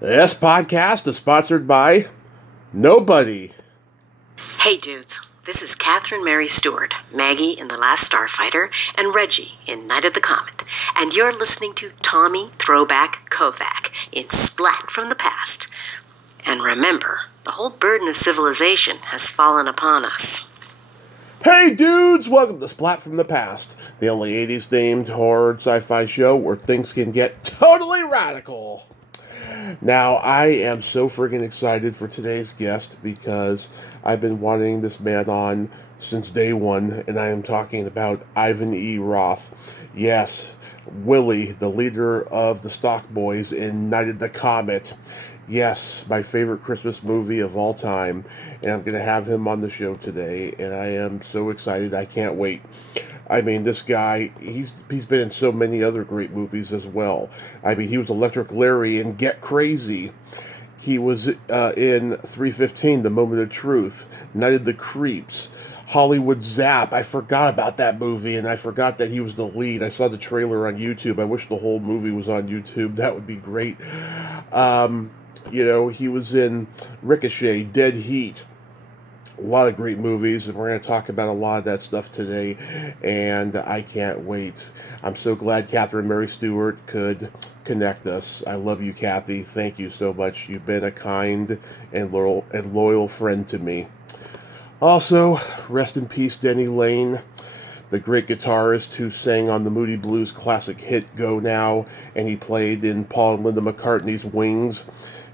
This podcast is sponsored by nobody. Hey dudes, this is Catherine Mary Stewart, Maggie in The Last Starfighter, and Reggie in Night of the Comet, and you're listening to Tommy Throwback Kovac in Splat from the Past. And remember, the whole burden of civilization has fallen upon us. Hey dudes, welcome to Splat from the Past, the only 80s themed horror sci-fi show where things can get totally radical. Now, I am so friggin' excited for today's guest because I've been wanting this man on since day one, and I am talking about Ivan E. Roth. Yes, Willie, the leader of the Stock Boys in Night of the Comet. Yes, my favorite Christmas movie of all time, and I'm going to have him on the show today, and I am so excited. I can't wait. I mean, this guy, he's been in so many other great movies as well. I mean, he was Electric Larry in Get Crazy. He was in 315, The Moment of Truth, Night of the Creeps, Hollywood Zap. I forgot about that movie, and I forgot that he was the lead. I saw the trailer on YouTube. I wish the whole movie was on YouTube. That would be great. He was in Ricochet, Dead Heat. A lot of great movies, and we're going to talk about a lot of that stuff today, and I can't wait. I'm so glad Catherine Mary Stewart could connect us. I love you, Kathy. Thank you so much. You've been a kind and loyal friend to me. Also, rest in peace, Denny Lane, the great guitarist who sang on the Moody Blues classic hit Go Now, and he played in Paul and Linda McCartney's Wings.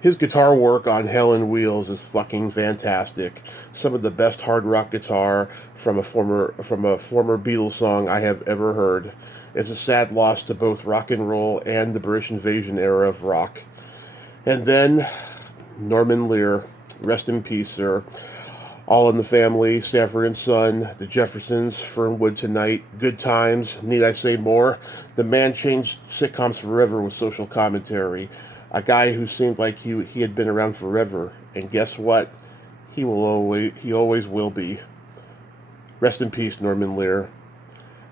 His guitar work on Hell on Wheels is fucking fantastic. Some of the best hard rock guitar from a former Beatles song I have ever heard. It's a sad loss to both rock and roll and the British invasion era of rock. And then Norman Lear, rest in peace, sir. All in the Family, Sanford and Son, The Jeffersons, Fernwood Tonight, Good Times, need I say more? The man changed sitcoms forever with social commentary. A guy who seemed like he had been around forever, and guess what? He always will be. Rest in peace, Norman Lear.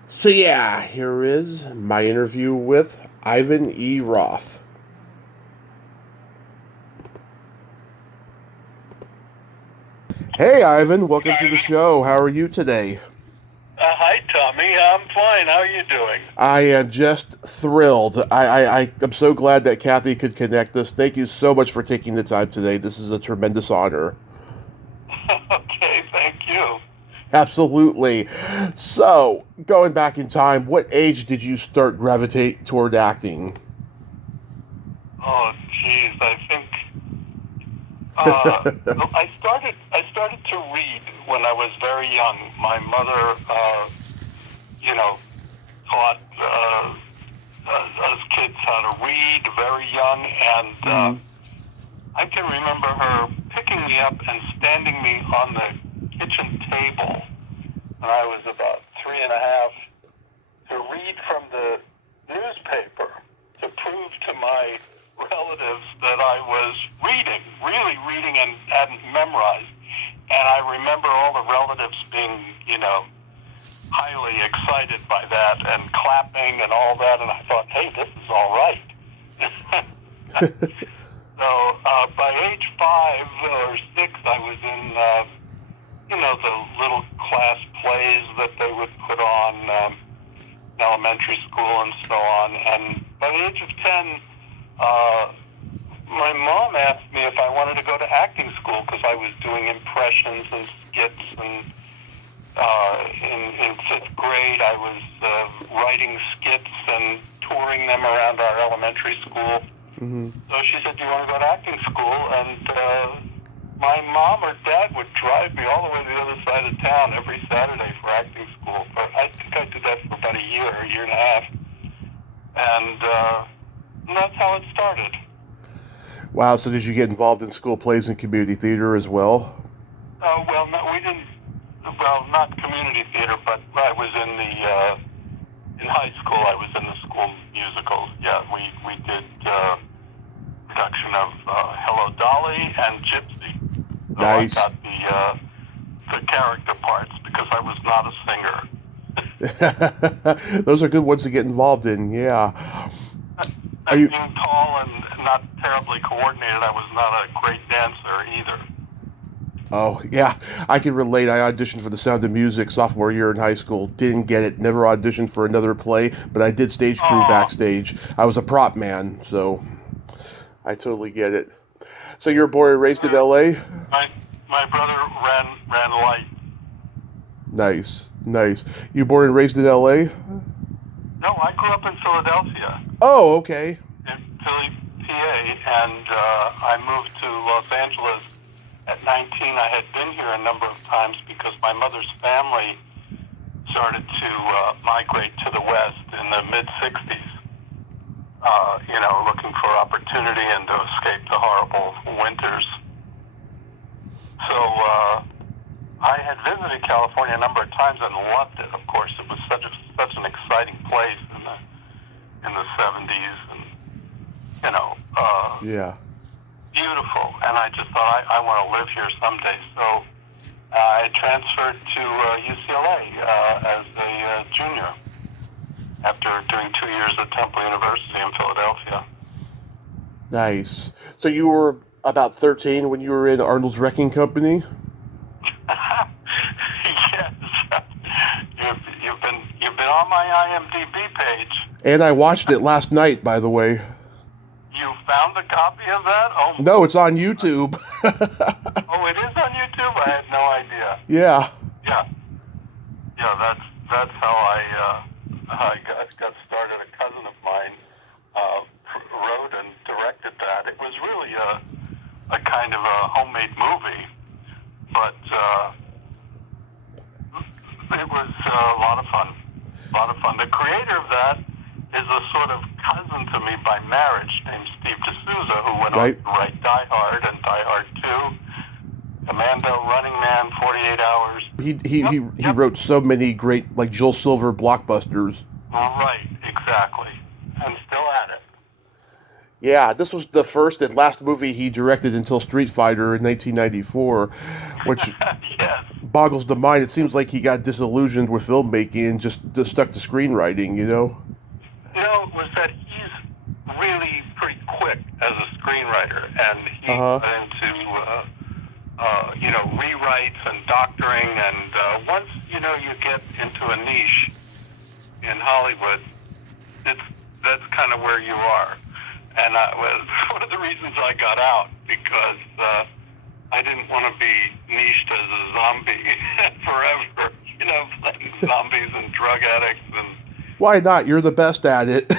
So yeah, here is my interview with Ivan E. Roth. Hey, Ivan, welcome to the show. How are you today? Hi, Tommy. I'm fine. How are you doing? I am just thrilled. I'm so glad that Kathy could connect us. Thank you so much for taking the time today. This is a tremendous honor. Okay, thank you. Absolutely. So, going back in time, what age did you start gravitate toward acting? Oh, geez. I think I started to read when I was very young. My mother, taught us kids how to read very young, and I can remember her picking me up and standing me on the kitchen table when I was about 3.5 to read from the newspaper to prove to my relatives that I was really reading and hadn't memorized. And I remember all the relatives being, highly excited by that and clapping and all that. And I thought, hey, this is all right. So by age 5 or 6, I was in, the little class plays that they would put on in elementary school and so on. And by the age of 10, my mom asked me if I wanted to go to acting school because I was doing impressions and skits. And in 5th grade, I was writing skits and touring them around our elementary school. Mm-hmm. So she said, do you want to go to acting school? And my mom or dad would drive me all the way to the other side of town every Saturday for acting school. But I think I did that for about a year and a half. And that's how it started. Wow, so did you get involved in school plays and community theater as well? Well, no, we didn't. Well, not community theater, but I was in high school. I was in the school musicals. Yeah, we did production of Hello Dolly and Gypsy. So Nice. I got the character parts because I was not a singer. Those are good ones to get involved in, yeah. Are And you? being tall and not terribly coordinated, I was not a great dancer either. Oh, yeah, I can relate. I auditioned for The Sound of Music sophomore year in high school. Didn't get it. Never auditioned for another play, but I did stage crew Oh, backstage. I was a prop man, so I totally get it. So you were born and raised in L.A.? my brother ran light. Nice, nice. You born and raised in L.A.? No, I grew up in Philadelphia, Oh, okay. in Philly, PA, and I moved to Los Angeles at 19. I had been here a number of times because my mother's family started to migrate to the West in the mid-'60s, looking for opportunity and to escape the horrible winters. So I had visited California a number of times and loved it. Of course, it was such an exciting place in the 70s, and Yeah. beautiful. And I just thought I want to live here someday. So I transferred to UCLA as a junior after doing 2 years at Temple University in Philadelphia. Nice. So you were about 13 when you were in Arnold's Wrecking Company? Yes, you've been on my IMDb page. And I watched it last night, by the way. You found a copy of that? Oh, No, it's on YouTube. oh, it is on YouTube. I had no idea. Yeah. Yeah. That's how I got started. A cousin of mine wrote and directed that. It was really a kind of a homemade movie, but it was a lot of fun. The creator of that is a sort of cousin to me by marriage named Steve D'Souza, who went on to write Die Hard and Die Hard 2, Commando, Running Man, 48 Hours. He wrote so many great, like, Joel Silver blockbusters. Right, exactly. And still at it. Yeah, this was the first and last movie he directed until Street Fighter in 1994, which Yes. boggles the mind. It seems like he got disillusioned with filmmaking and just stuck to screenwriting, you know? It was that he's really pretty quick as a screenwriter, and he got into, rewrites and doctoring, and once, you get into a niche in Hollywood, that's kind of where you are. And was one of the reasons I got out, because I didn't want to be niched as a zombie forever, playing zombies and drug addicts and... Why not? You're the best at it.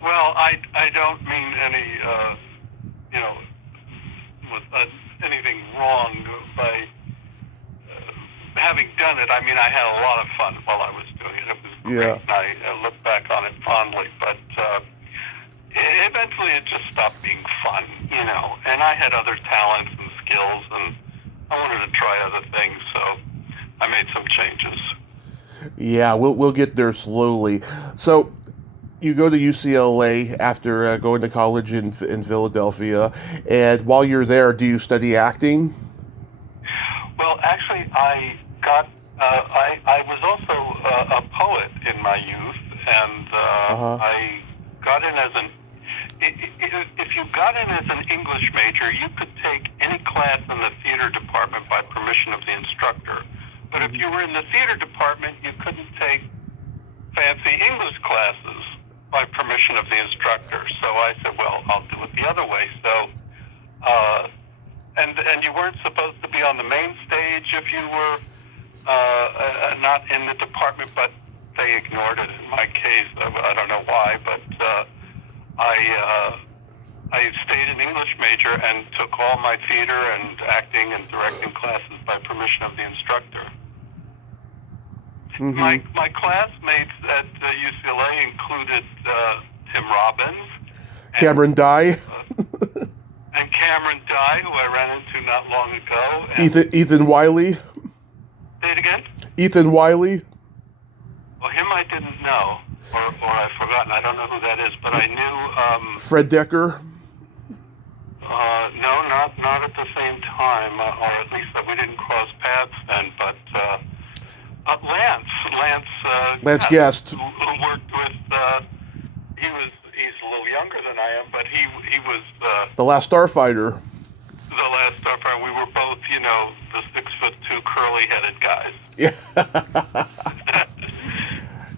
Well, I don't mean any, anything wrong by having done it. I mean, I had a lot of fun while I was doing it. It was great. Yeah. I look back on it fondly, but eventually it just stopped being fun, and I had other talents and skills, and I wanted to try other things, so I made some changes. Yeah, we'll get there slowly. So, you go to UCLA after going to college in Philadelphia, and while you're there, do you study acting? Well, actually, I was also a poet in my youth, and I got in as if you got in as an English major, you could take any class in the theater department by permission of the instructor. But if you were in the theater department, you couldn't take fancy English classes by permission of the instructor. So I said, well, I'll do it the other way. So, and you weren't supposed to be on the main stage if you were not in the department, but they ignored it in my case. I don't know why, but I stayed an English major and took all my theater and acting and directing classes by permission of the instructor. Mm-hmm. My classmates at UCLA included Tim Robbins, Cameron Dye, and Cameron Dye, who I ran into not long ago. And Ethan Wiley. Say it again? Ethan Wiley. Well, him I didn't know, or I've forgotten. I don't know who that is, but I knew... Fred Decker. No, not at the same time, or at least we didn't cross paths then, but Lance Guest. who worked with, he's a little younger than I am, but he was The Last Starfighter. the last Starfighter. We were both, the 6'2" curly-headed guys. Yeah.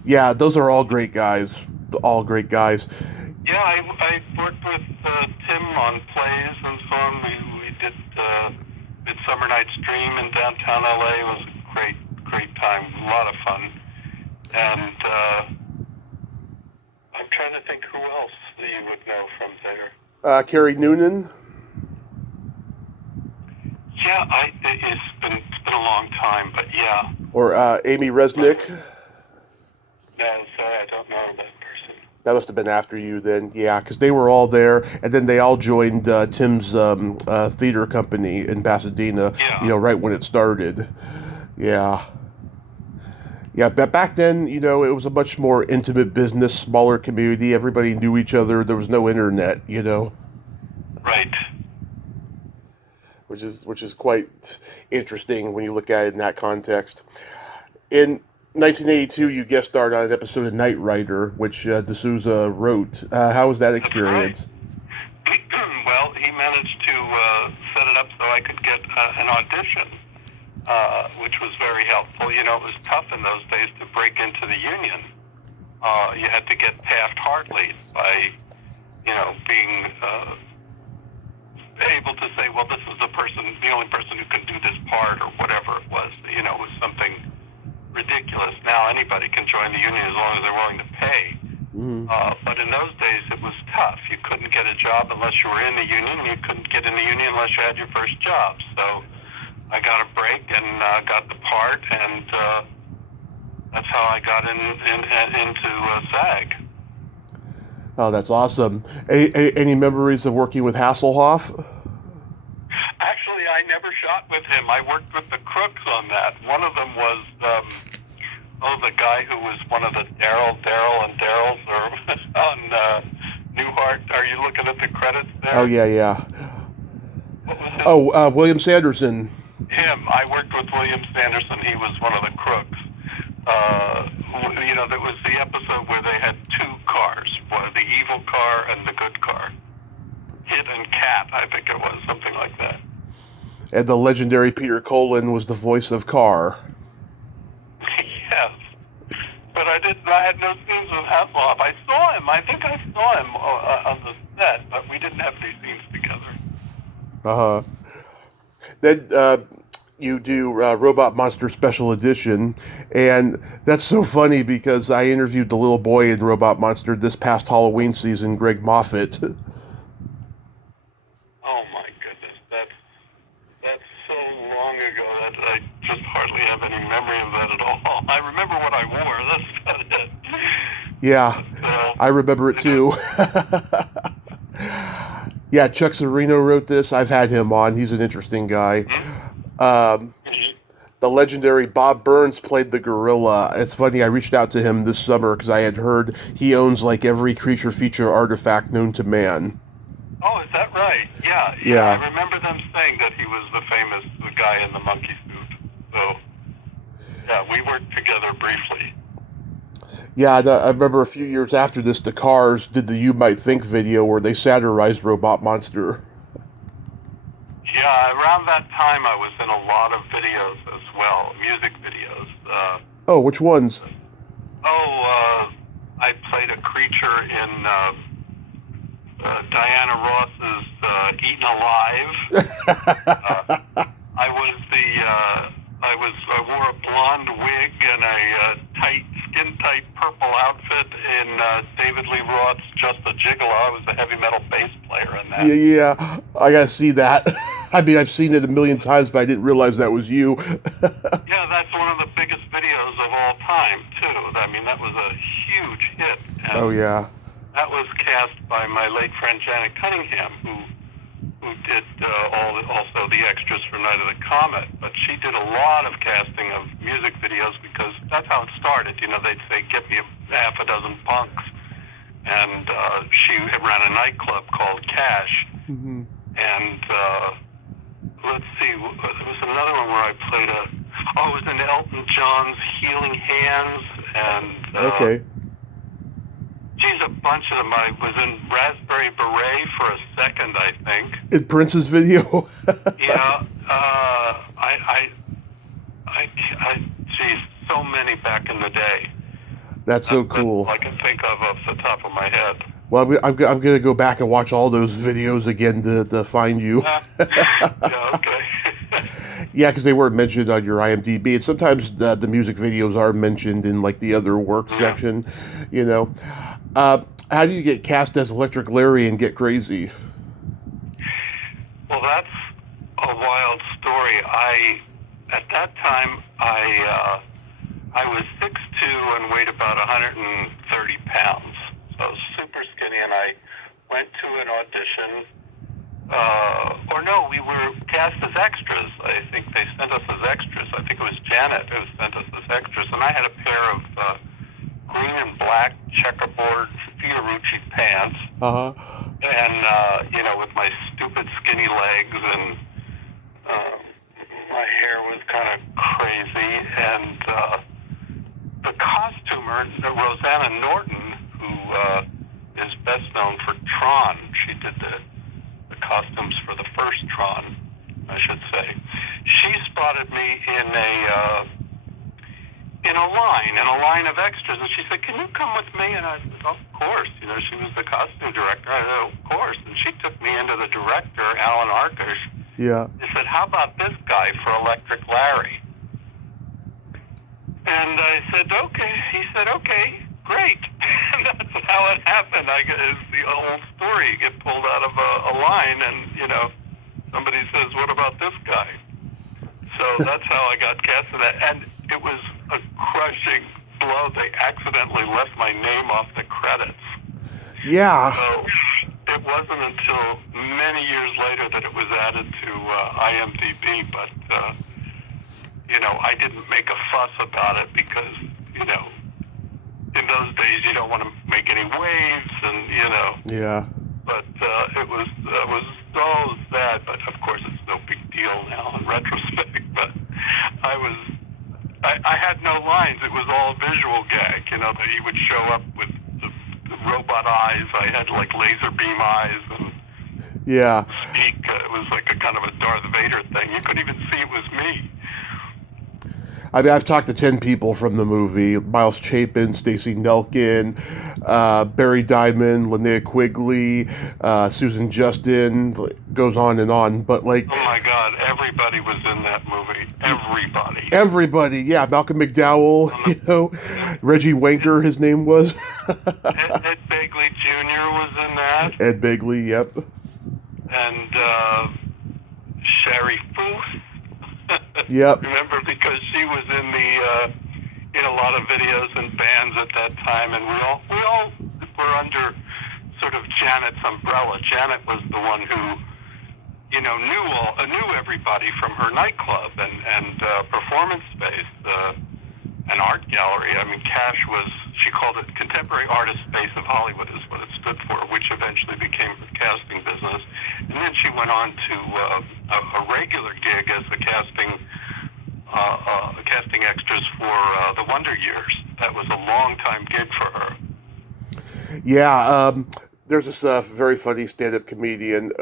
Yeah, those are all great guys. All great guys. Yeah, I worked with Tim on plays and so on. We did Midsummer Night's Dream in downtown LA. It was a great time, a lot of fun. And I'm trying to think who else you would know from there. Carrie Noonan. Yeah, it's been a long time, but yeah. Or Amy Resnick. No, sorry, I don't know that person. That must have been after you then, yeah, because they were all there, and then they all joined Tim's theater company in Pasadena, Yeah. Right when it started. Yeah. Yeah, but back then, it was a much more intimate business, smaller community. Everybody knew each other. There was no internet, Right. Which is quite interesting when you look at it in that context. In 1982, you guest starred on an episode of Knight Rider, which D'Souza wrote. How was that experience? Right. Well, he managed to set it up so I could get an audition, which was very helpful. It was tough in those days to break into the union. You had to get Taft-Hartley by, being able to say, well, this is the only person who can do this part or whatever it was. It was something ridiculous. Now anybody can join the union as long as they're willing to pay. Mm-hmm. But in those days it was tough. You couldn't get a job unless you were in the union. You couldn't get in the union unless you had your first job. So I got a break and got the part, and that's how I got into SAG. Oh, that's awesome. Any memories of working with Hasselhoff? Actually, I never shot with him. I worked with the crooks on that. One of them was, the guy who was one of the Daryls on Newhart. Are you looking at the credits there? Oh, yeah. What was his William Sanderson. Him. I worked with William Sanderson. He was one of the crooks. There was the episode where they had two cars, the evil car and the good car. Hit and Cat, I think it was, something like that. And the legendary Peter Cullen was the voice of Carr. Yes. But I had no scenes with Hasselhoff. I saw him. I think I saw him on the set, but we didn't have any scenes together. Uh-huh. Then you do Robot Monster Special Edition, and that's so funny because I interviewed the little boy in Robot Monster this past Halloween season, Greg Moffat. Oh my goodness, that's so long ago that I just hardly have any memory of that at all. I remember what I wore, that's about it. Yeah, I remember it too. Yeah, Chuck Sereno wrote this. I've had him on. He's an interesting guy. The legendary Bob Burns played the gorilla. It's funny, I reached out to him this summer because I had heard he owns like every creature feature artifact known to man. Oh, is that right? Yeah. I remember them saying that he was the guy in the monkey suit. So, yeah, we worked together briefly. Yeah, I remember a few years after this, the Cars did the You Might Think video where they satirized Robot Monster. Yeah, around that time I was in a lot of videos as well, music videos. Oh, which ones? I played a creature in Diana Ross's Eaten Alive. I wore a blonde wig and a skin-tight purple outfit in David Lee Roth's Just a Gigolo. I was the heavy metal bass player in that. Yeah, I gotta see that. I mean, I've seen it a million times, but I didn't realize that was you. Yeah, that's one of the biggest videos of all time, too. I mean, that was a huge hit. And oh, yeah. that was cast by my late friend Janet Cunningham, who did also the extras for Night of the Comet. But she did a lot of casting of music videos because that's how it started. They'd say, get me half a dozen punks. And she ran a nightclub called Cash. Mm-hmm. And let's see, there was another one where I played it was in Elton John's Healing Hands. And okay. Geez, a bunch of them. I was in Raspberry Beret for a second, I think. In Prince's video? Yeah. Geez, so many back in the day. That's so cool. That's all I can think of off the top of my head. Well, I'm going to go back and watch all those videos again to find you. Yeah, okay. Yeah, because they weren't mentioned on your IMDb, and sometimes the music videos are mentioned in like the other work section, you know. How do you get cast as Electric Larry and Get Crazy? Well, that's a wild story. At that time, I was 6'2" and weighed about 130 pounds. So I was super skinny, and I went to an audition. Or no, we were cast as extras. I think they sent us as extras. I think it was Janet who sent us as extras. And I had a pair of green and black checkerboard Fiorucci pants. Uh-huh. And, with my stupid skinny legs, and my hair was kind of crazy. And the costumer, Rosanna Norton, who is best known for Tron, she did the costumes for the first Tron, I should say. She spotted me in a line of extras, and she said, "Can you come with me?" And I said, "Of course." She was the costume director. I said, "Of course." And she took me into the director, Alan Arkush. Yeah. He said, "How about this guy for Electric Larry?" And I said, "Okay." He said, "Okay, great." And that's how it happened. It's the old story. You get pulled out of a line, and somebody says, "What about this guy?" So that's how I got cast in that. And it was a crushing blow. They accidentally left my name off the credits. Yeah. So it wasn't until many years later that it was added to IMDb. But I didn't make a fuss about it because in those days you don't want to make any waves, and Yeah. But it was so sad. But of course, it's no big deal now in retrospect. But I had no lines. It was all visual gag. That he would show up with the robot eyes. I had like laser beam eyes and Yeah. speak. It was like a kind of a Darth Vader thing. You couldn't even see it was me. I mean, I've talked to 10 people from the movie: Miles Chapin, Stacey Nelkin, Barry Diamond, Linnea Quigley, Susan Justin, goes on and on. But like, oh my God, everybody was in that movie. Everybody, yeah. Malcolm McDowell, Reggie Wanker, his name was. Ed Begley Jr. was in that. Ed Begley, yep. And Sherry Foose. Yep. Remember, because she was in a lot of videos and bands at that time, and we all were under sort of Janet's umbrella. Janet was the one who knew everybody from her nightclub and performance space, an art gallery. I mean, she called it Contemporary Artist Space of Hollywood is what it stood for, which eventually became the casting business. And then she went on to a regular gig as the casting extras for the Wonder Years. That was a long-time gig for her. Yeah, there's this very funny stand-up comedian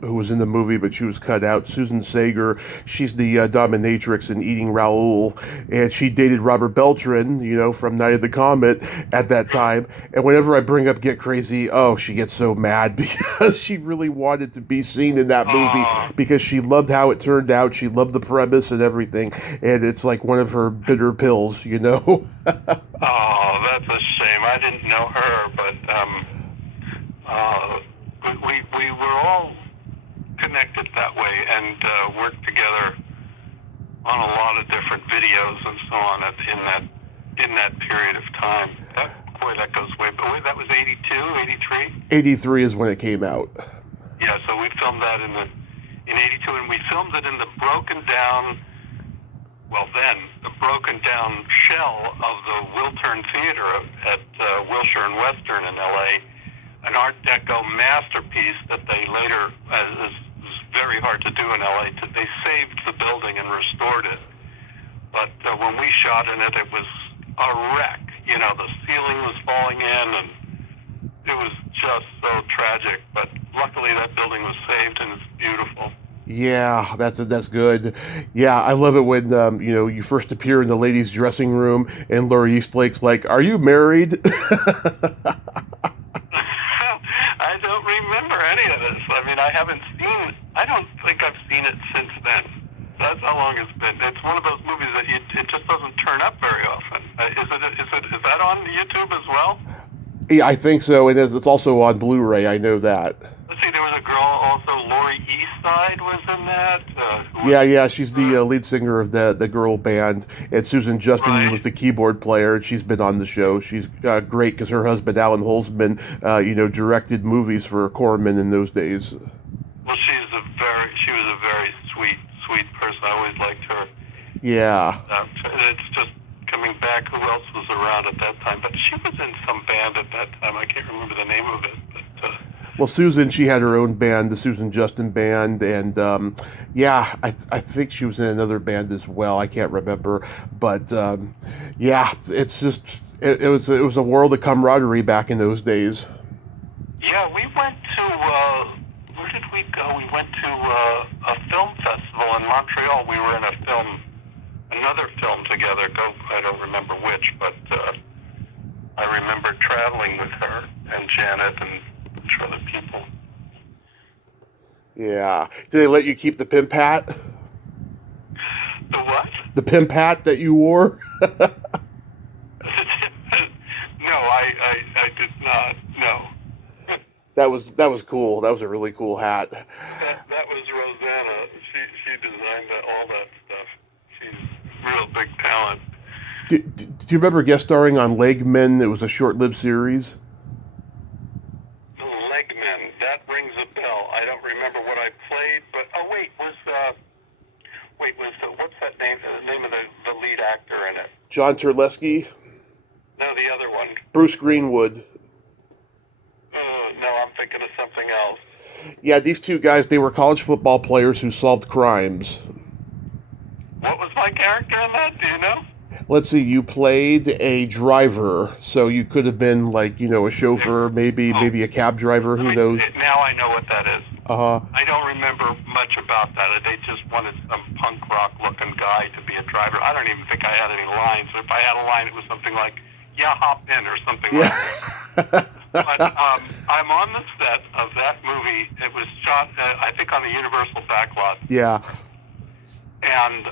who was in the movie, but she was cut out. Susan Sager. She's the dominatrix in Eating Raoul, and she dated Robert Beltran, from Night of the Comet at that time. And whenever I bring up Get Crazy, she gets so mad because she really wanted to be seen in that movie because she loved how it turned out. She loved the premise and everything, and it's like one of her bitter pills, Oh, that's a shame. I didn't know her, but we were all connected that way and worked together on a lot of different videos and so on in that period of time. That goes way. But wait, that was 82, 83? 83 is when it came out. Yeah, so we filmed that in 82, and we filmed it in the broken down shell of the Wiltern Theater at Wilshire and Western in L.A., an Art Deco masterpiece that they later, is very hard to do in L.A., they saved the building and restored it. But when we shot in it, it was a wreck. The ceiling was falling in, and it was just so tragic. But luckily, that building was saved, and it's beautiful. Yeah, that's good. Yeah, I love it when you first appear in the ladies' dressing room and Laurie Eastlake's like, "Are you married?" I don't remember any of this. I mean, I don't think I've seen it since then. That's how long it's been. It's one of those movies that it just doesn't turn up very often. Is that on YouTube as well? Yeah, I think so, and it's also on Blu-ray. I know that. Let's see, there was a girl also, Laurie Eastside was in that. Yeah, she's the lead singer of the girl band, and Susan Justin Right. was the keyboard player, and she's been on the show. She's great because her husband Alan Holzman, directed movies for Corman in those days. Well, she was a very sweet person. I always liked her. Yeah. It's just coming back. Who else was around at that time? But she was in some band at that time. I can't remember the name of it. But Well, Susan, she had her own band, the Susan Justin Band, and I think she was in another band as well. I can't remember, but it's just it was a world of camaraderie back in those days. yeah, we went to where did we go? We went to a film festival in Montreal. We were in another film together. I don't remember which, but I remember traveling with her and Janet and other people. Yeah. Did they let you keep the pimp hat? The what? The pimp hat that you wore? No, I did not. No. That was cool. That was a really cool hat. That was Rosanna. She designed all that stuff. She's a real big talent. Do you remember guest starring on Legmen? It was a short-lived series. Legmen. That rings a bell. I don't remember what I played, but what's that name? The name of the lead actor in it? John Terlesky. No, the other one. Bruce Greenwood. No, I'm thinking of something else. Yeah, these two guys, they were college football players who solved crimes. What was my character in that? Do you know? Let's see, you played a driver, so you could have been like, a chauffeur, maybe a cab driver, who knows? Now I know what that is. Uh-huh. I don't remember much about that. They just wanted some punk rock looking guy to be a driver. I don't even think I had any lines. If I had a line, it was something like, "Yeah, hop in," or something like that. But I'm on the set of that movie. It was shot, I think, on the Universal backlot. Yeah. And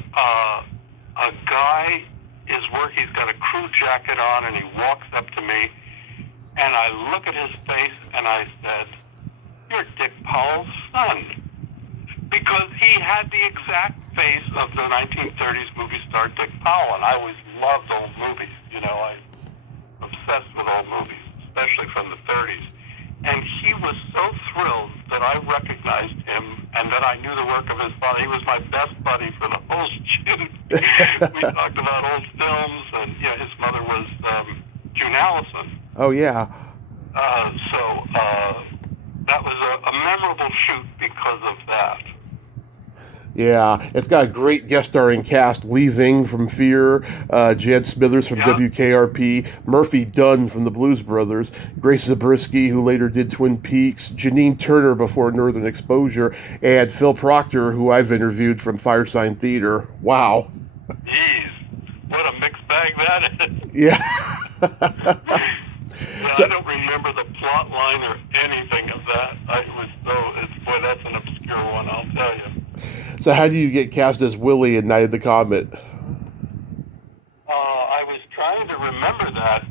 a guy is working. He's got a crew jacket on, and he walks up to me, and I look at his face, and I said, "You're Dick Powell's son," because he had the exact face of the 1930s movie star Dick Powell, and I always loved old movies. I'm obsessed with old movies, especially from the 30s. And he was so thrilled that I recognized him and that I knew the work of his father. He was my best buddy for the whole shoot. We talked about old films, and his mother was June Allison. Oh, yeah. So that was a memorable shoot because of that. Yeah, it's got a great guest starring cast. Lee Ving from Fear, Jan Smithers from WKRP, Murphy Dunn from the Blues Brothers, Grace Zabriskie, who later did Twin Peaks, Janine Turner before Northern Exposure, and Phil Proctor, who I've interviewed from Firesign Theater. Wow. Jeez, what a mixed bag that is. Yeah. I don't remember the plot line or anything of that. That's an obscure one, I'll tell you. So how do you get cast as Willie in Night of the Comet? I was trying to remember that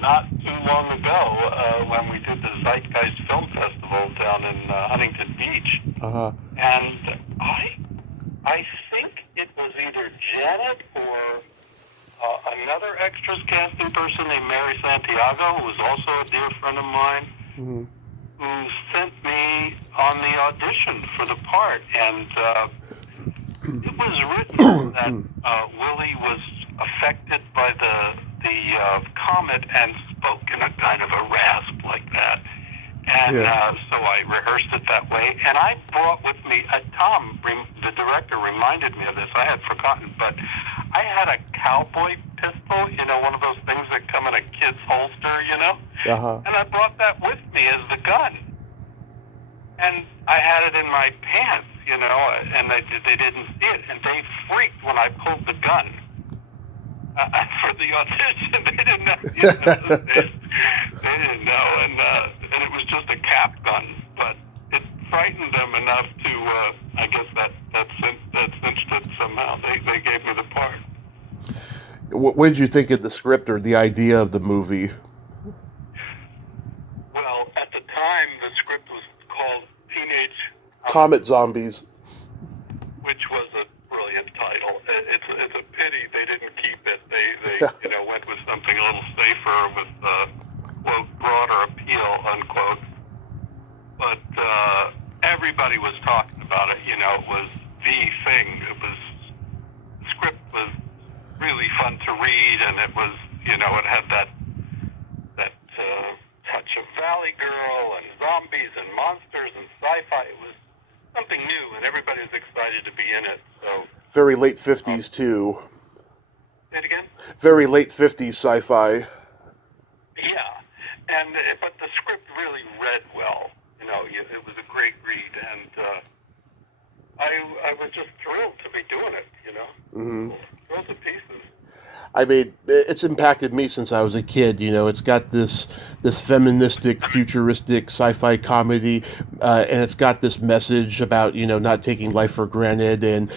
not too long ago when we did the Zeitgeist Film Festival down in Huntington Beach. Uh-huh. And I think it was either Janet or another extras casting person named Mary Santiago, who was also a dear friend of mine, Mm-hmm. who sent me on the audition for the part. And it was written that Willie was affected by the comet and spoke in a kind of a rasp like that. And so I rehearsed it that way. And I brought with me, Tom, the director, reminded me of this. I had forgotten, but I had a cowboy pistol, one of those things that come in a kid's holster, Uh-huh. and I brought that with me as the gun. And I had it in my pants, and they didn't see it, and they freaked when I pulled the gun for the audition. They didn't know. They didn't know, and it was just a cap gun, but it frightened them enough to, I guess that cinched it somehow. They gave me the part. What did you think of the script or the idea of the movie? Well, at the time, the script was called Teenage Comet Zombies. which was a brilliant title. It's a pity they didn't keep it. They went with something a little safer with quote broader appeal unquote. But everybody was talking about it. It was the thing. The script was really fun to read, and it was it had that touch of Valley Girl and zombies and monsters and sci-fi. It was something new, and everybody was excited to be in it. So Very late 50s, too. say it again? Very late 50s sci-fi. Yeah, but the script really read well. It was a great read, and I was just thrilled to be doing it. Mm-hmm. Thrilled to pieces. I mean, it's impacted me since I was a kid. It's got this feministic, futuristic sci-fi comedy, and it's got this message about not taking life for granted and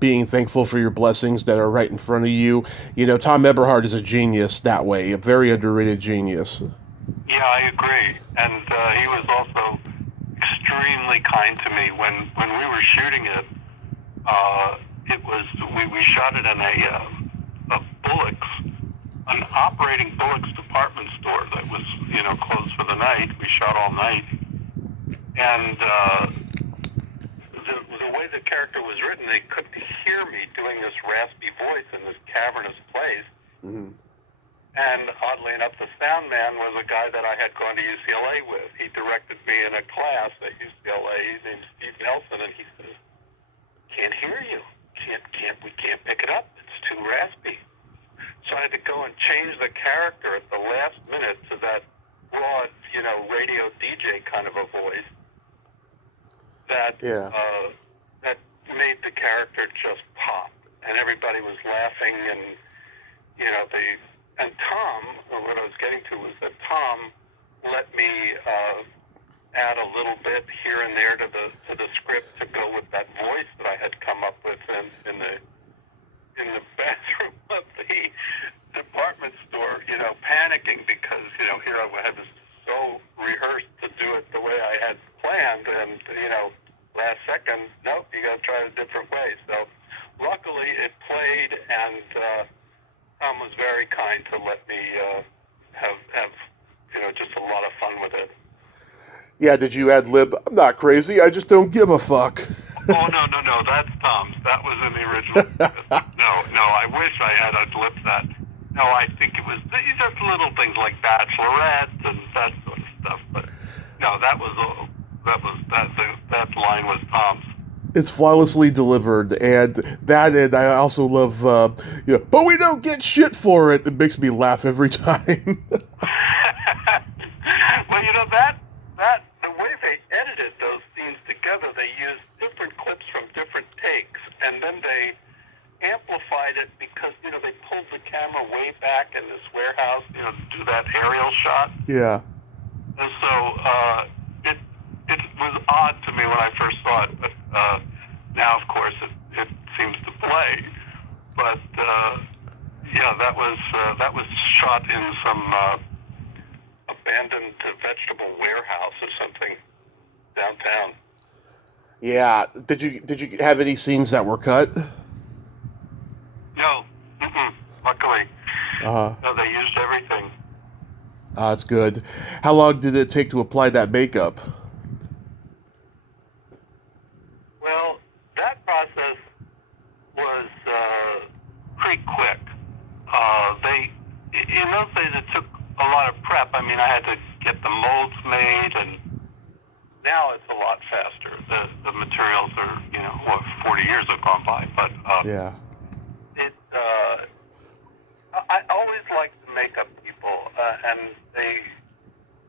being thankful for your blessings that are right in front of you. Tom Eberhard is a genius that way, a very underrated genius. Yeah, I agree, and he was also extremely kind to me when we were shooting it. It was we shot it in a Bullock's, an operating Bullock's department store that was closed for the night. We shot all night, and the way the character was written, they couldn't hear me doing this raspy voice in this cavernous place. Mm-hmm. And oddly enough, the sound man was a guy that I had gone to UCLA with. He directed me in a class at UCLA named Steve Nelson, and he says, "Can't hear you. We can't pick it up. It's too raspy." So I had to go and change the character at the last minute to that broad, radio DJ kind of a voice that that made the character just pop, and everybody was laughing, and and Tom, what I was getting to was that Tom let me add a little bit here and there to the script to go with that voice that I had come up with in the bathroom of the department store, panicking because here I had this so rehearsed to do it the way I had planned, and last second, nope, you got to try it a different way. So luckily it played, and Tom was very kind to let me have just a lot of fun with it. Yeah, did you ad lib? I'm not crazy. I just don't give a fuck. Oh, no, that's Tom's. That was in the original. No, I wish I had ad libbed that. No, I think it was just little things like Bachelorette and that sort of stuff. But no, that line was Tom's. It's flawlessly delivered, and I also love, but we don't get shit for it. It makes me laugh every time. Well, that the way they edited those scenes together, they used different clips from different takes, and then they amplified it because they pulled the camera way back in this warehouse, to do that aerial shot. Yeah. And so it was odd to me when I first saw it, but now, of course, it seems to play. But that was shot in some abandoned vegetable warehouse or something downtown. Yeah. Did you have any scenes that were cut? No. Luckily. Uh-huh. No, they used everything. That's good. How long did it take to apply that makeup? Well, that process was pretty quick. In those days, it took a lot of prep. I mean, I had to get the molds made, and now it's a lot faster. The materials are, 40 years have gone by, but Yeah. I always like the makeup people, and they,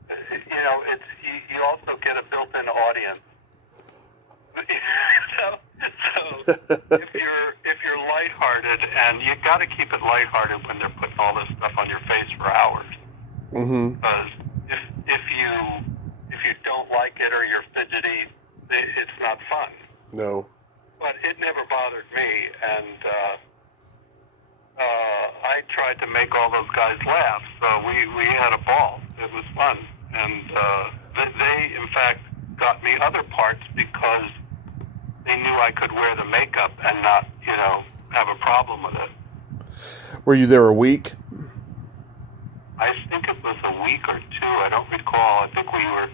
it's you also get a built-in audience. so if you're lighthearted, and you got to keep it lighthearted when they're putting all this stuff on your face for hours. Mm-hmm. Because if you don't like it or you're fidgety, it's not fun. No. But it never bothered me, and I tried to make all those guys laugh, so we had a ball. It was fun, and they in fact got me other parts because they knew I could wear the makeup and not, have a problem with it. Were you there a week? I think it was a week or two. I don't recall. I think we were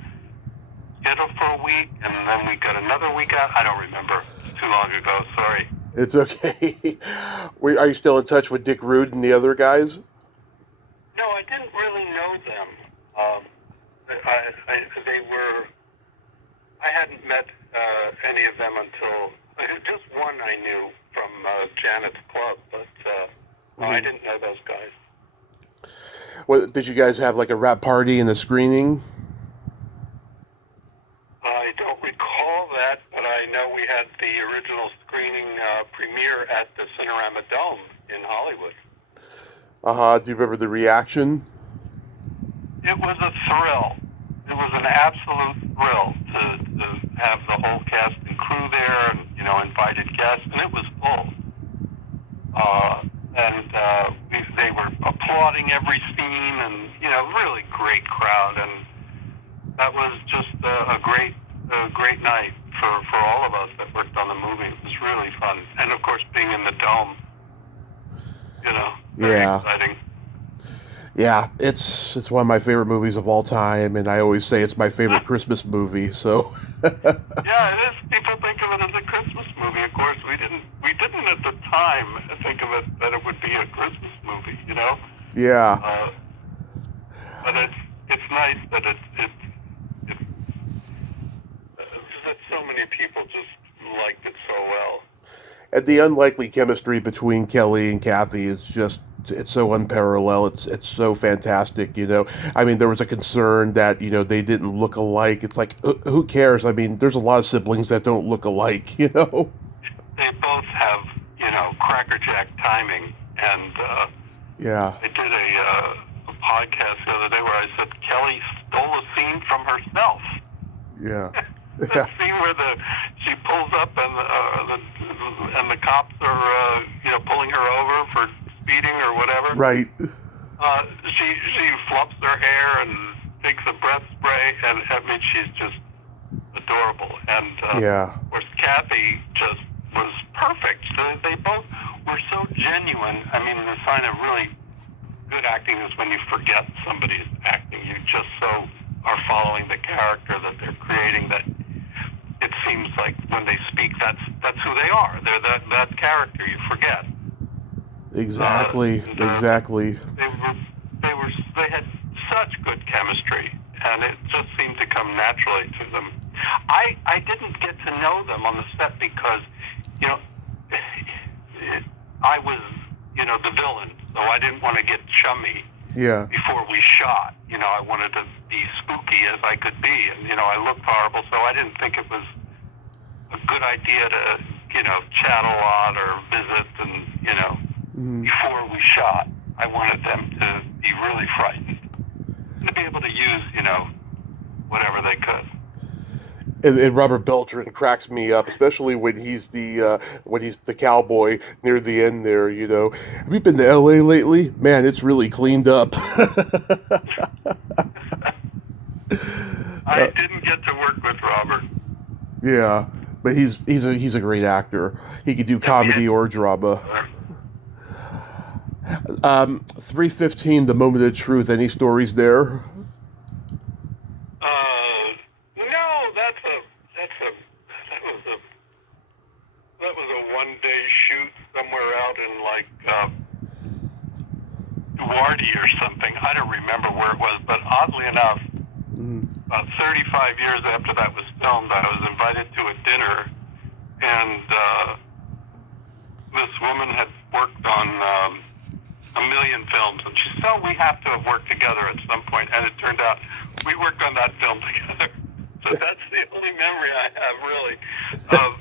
scheduled for a week, and then we got another week out. I don't remember. It's too long ago. Sorry. It's okay. Are you still in touch with Dick Rude and the other guys? No, I didn't really know them. I hadn't met any of them until just one I knew from Janet's club, but I didn't know those guys. Well, did you guys have like a rap party and a screening? I don't recall that, but I know we had the original screening premiere at the Cinerama Dome in Hollywood. Do you remember the reaction? It was a thrill. It was an absolute thrill to have the whole cast and crew there, and invited guests, and it was full. They were applauding every scene, and really great crowd, and that was just a great night for all of us that worked on the movie. It was really fun, and of course being in the dome, very exciting. Yeah, it's one of my favorite movies of all time, and I always say it's my favorite Christmas movie. So. Yeah, it is. People think of it as a Christmas movie. Of course, we didn't at the time think of it that it would be a Christmas movie. Yeah. But it's nice that that so many people just liked it so well. And the unlikely chemistry between Kelly and Kathy is just, it's so unparalleled. It's so fantastic, I mean, there was a concern that, they didn't look alike. It's like, who cares? I mean, there's a lot of siblings that don't look alike, They both have, crackerjack timing. And yeah. I did a podcast the other day where I said Kelly stole a scene from herself. Yeah. That scene where she pulls up and the cops are pulling her over for speeding or whatever. Right. She fluffs her hair and takes a breath spray, and I mean she's just adorable. And of course Kathy just was perfect. So they both were so genuine. I mean, the sign of really good acting is when you forget somebody's acting. You just so are following the character that they're creating that it seems like when they speak, that's who they are. They're that character. You forget. Exactly. Exactly. They had such good chemistry, and it just seemed to come naturally to them. I didn't get to know them on the set because, I was, the villain, so I didn't want to get chummy. Yeah. Before we shot, I wanted to be spooky as I could be, and I looked horrible, so I didn't think it was a good idea to, chat a lot or visit, and before we shot, I wanted them to be really frightened, to be able to use, whatever they could. And Robert Beltran cracks me up, especially when he's the cowboy near the end there. Have you been to L.A. lately? Man, it's really cleaned up. I didn't get to work with Robert. Yeah, but he's a great actor. He could do comedy or drama. 3:15, The Moment of Truth. Any stories there? That was a one-day shoot somewhere out in Duarte or something. I don't remember where it was, but oddly enough, about 35 years after that was filmed, I was invited to a dinner, and this woman had worked on a million films, and she said, "Oh, we have to have worked together at some point." And it turned out we worked on that film together. So that's the only memory I have, really, of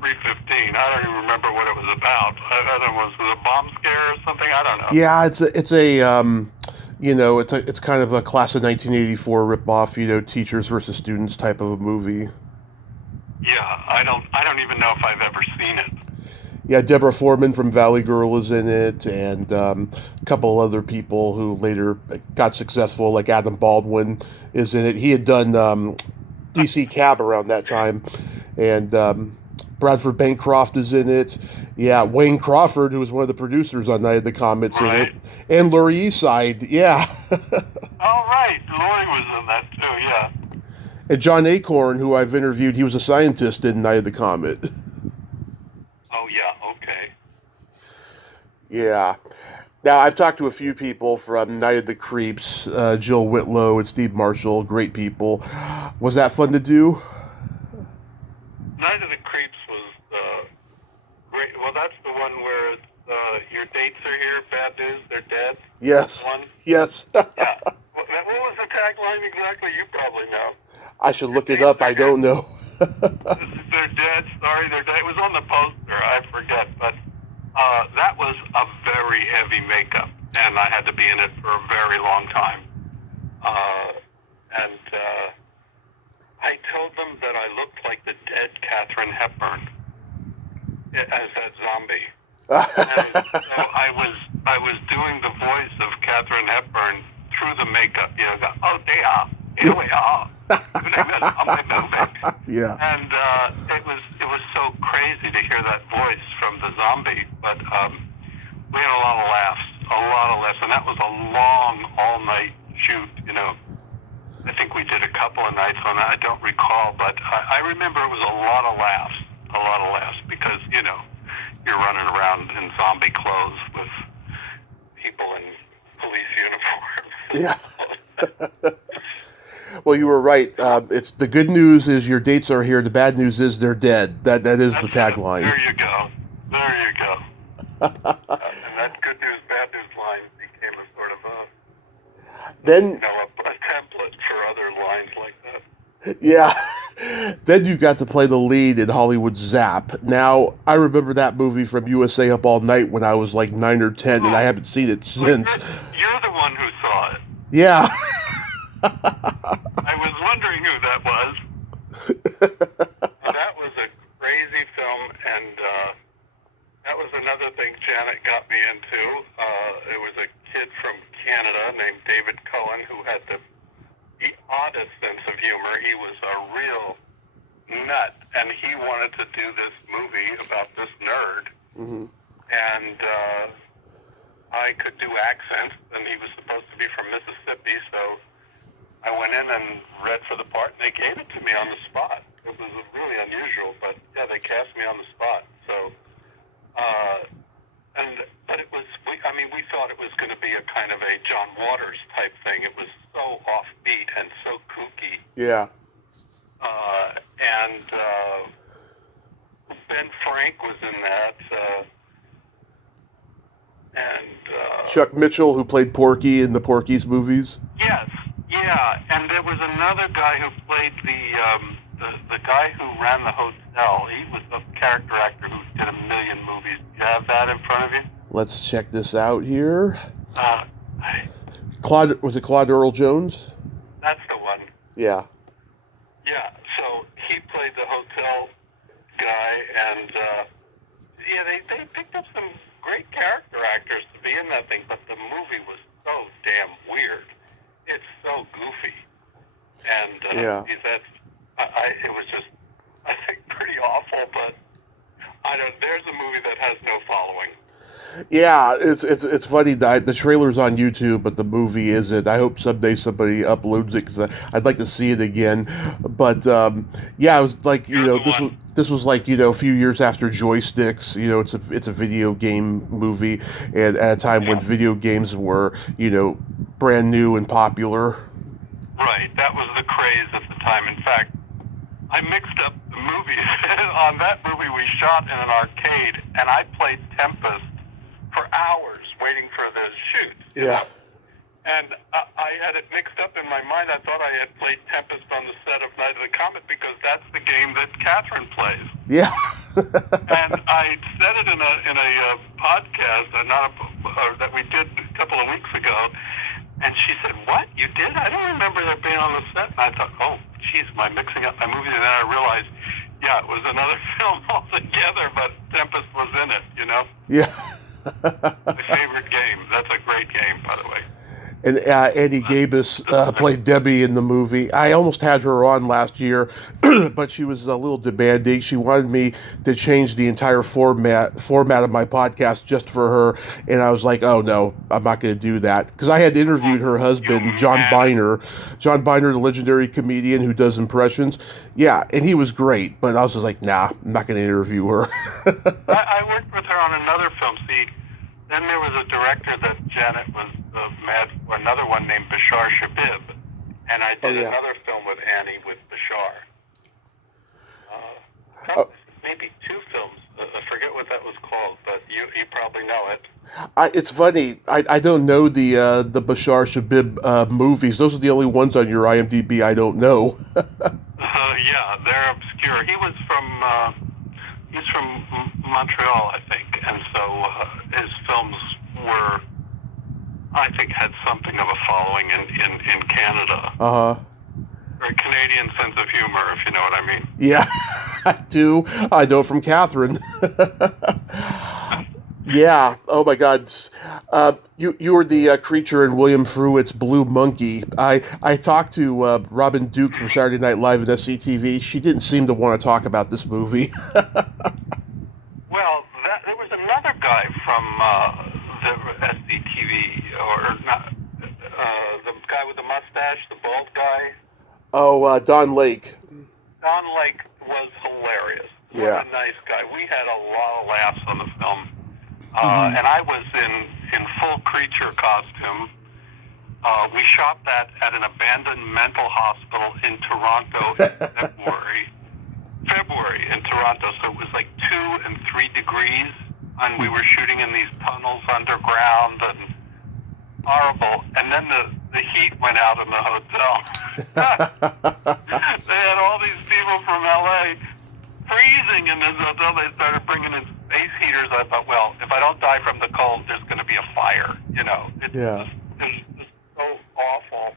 315. I don't even remember what it was about. I don't know, was it a bomb scare or something? I don't know. Yeah, it's kind of a class of 1984 ripoff, teachers versus students type of a movie. Yeah, I don't even know if I've ever seen it. Yeah, Deborah Foreman from Valley Girl is in it, and a couple other people who later got successful, like Adam Baldwin is in it. He had done DC Cab around that time, and Bradford Bancroft is in it. Yeah, Wayne Crawford, who was one of the producers on Night of the Comet's in it, and Laurie Eastside. Yeah. Oh, right, Laurie was in that too. Yeah. And John Acorn, who I've interviewed, he was a scientist in Night of the Comet. Oh, yeah, okay. Yeah. Now, I've talked to a few people from Night of the Creeps, Jill Whitlow and Steve Marshall, great people. Was that fun to do? Night of the Creeps was great. Well, that's the one where it's, your dates are here, bad news, they're dead. Yes. One? Yes. Yeah. What was the tagline exactly? You probably know. I should look it up. I don't know. They're dead. Sorry, they're dead. It was on the poster. I forget. But that was a very heavy makeup, and I had to be in it for a very long time. And I told them that I looked like the dead Katharine Hepburn as that zombie. And so I was doing the voice of Katharine Hepburn through the makeup. Oh dear, here we are. Yeah. And it was so crazy to hear that voice from the zombie, but we had a lot of laughs, and that was a long all-night shoot. I think we did a couple of nights on that. I don't recall, but I remember it was a lot of laughs because you're running around in zombie clothes with people in police uniforms. Yeah. Well, you were right. It's the good news is your dates are here. The bad news is they're dead. That's the tagline. There you go. And that good news, bad news line became a sort of a template for other lines like that. Yeah. Then you got to play the lead in Hollywood Zap. Now, I remember that movie from USA Up All Night when I was like 9 or 10, and I haven't seen it since. You're the one who saw it. Yeah. I was wondering who that was. That was a crazy film, and that was another thing Janet got me into. It was a kid from Canada named David Cohen who had the oddest sense of humor. He was a real nut, and he wanted to do this movie about this nerd. Mm-hmm. And I could do accents, and he was supposed to be from Mississippi, so I went in and read for the part, and they gave it to me on the spot. It was really unusual, but yeah, they cast me on the spot. So, but it was, we thought it was going to be a kind of a John Waters type thing. It was so offbeat and so kooky. Yeah. And Ben Frank was in that. Chuck Mitchell, who played Porky in the Porky's movies. Yes. Yeah, and there was another guy who played the guy who ran the hotel. He was a character actor who did a million movies. Do you have that in front of you? Let's check this out here. Was it Claude Earl Jones? That's the one. Yeah. Yeah, so he played the hotel guy, and they picked up some great character actors to be in that thing, but the movie was so damn weird. It's so goofy, and it was just, I think, pretty awful. But there's a movie that has no following. Yeah, it's funny that the trailer's on YouTube, but the movie isn't. I hope someday somebody uploads it because I'd like to see it again. But it was like this was like a few years after Joysticks. It's a video game movie, and at a time when video games were brand new and popular. Right, that was the craze at the time. In fact, I mixed up the movies. On that movie we shot in an arcade, and I played Tempest hours waiting for the shoot. You know? And I had it mixed up in my mind. I thought I had played Tempest on the set of Night of the Comet because that's the game that Catherine plays. Yeah. And I said it in a podcast that we did a couple of weeks ago. And she said, "What? You did? I don't remember that being on the set." And I thought, "Oh, geez, am I mixing up my movies?" And then I realized, yeah, it was another film altogether, but Tempest was in it, you know? Yeah. My favorite game. That's a great game, by the way. And Andy Gabus played Debbie in the movie. I almost had her on last year, but she was a little demanding. She wanted me to change the entire format of my podcast just for her, and I was like, "Oh no, I'm not going to do that." Because I had interviewed her husband, John Biner, the legendary comedian who does impressions. Yeah, and he was great, but I was just like, "Nah, I'm not going to interview her." I worked with her on another film. See, then there was a director that Janet was mad for, another one named Bashar Shabib, and I did another film with Annie with Bashar. Maybe 2 films. I forget what that was called, but you probably know it. It's funny. I don't know the Bashar Shabib movies. Those are the only ones on your IMDb I don't know. Yeah, they're obscure. He's from Montreal, I think, and so his films were, I think, had something of a following in Canada. Uh-huh. Or a Canadian sense of humor, if you know what I mean. Yeah, I do. I know from Catherine. Yeah. Oh my God. You were the creature in William Fruit's Blue Monkey. I talked to Robin Duke from Saturday Night Live and SCTV. She didn't seem to want to talk about this movie. Well, there was another guy from the SCTV, or not, the guy with the mustache, the bald guy. Oh, Don Lake. Don Lake was hilarious. Yeah. What a nice guy. We had a lot of laughs on the film. And I was in full creature costume. We shot that at an abandoned mental hospital in Toronto in February in Toronto. So it was like 2 and 3 degrees, and we were shooting in these tunnels underground and horrible. And then the heat went out in the hotel. They had all these people from LA freezing in this hotel. They started bringing in space heaters. I thought, well, if I don't die from the cold, there's going to be a fire. You know, it's just so awful.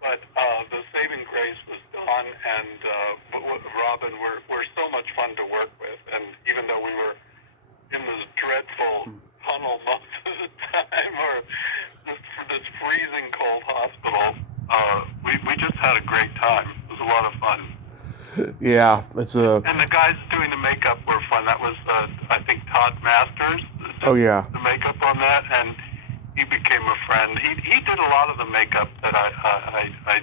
But the saving grace was Dawn and Robin were so much fun to work with. And even though we were in this dreadful tunnel most of the time, or this freezing cold hospital, we just had a great time. It was a lot of fun. Yeah, it's a. And the guys doing the makeup were fun. That was, I think, Todd Masters. Oh yeah. The makeup on that, and he became a friend. He did a lot of the makeup that I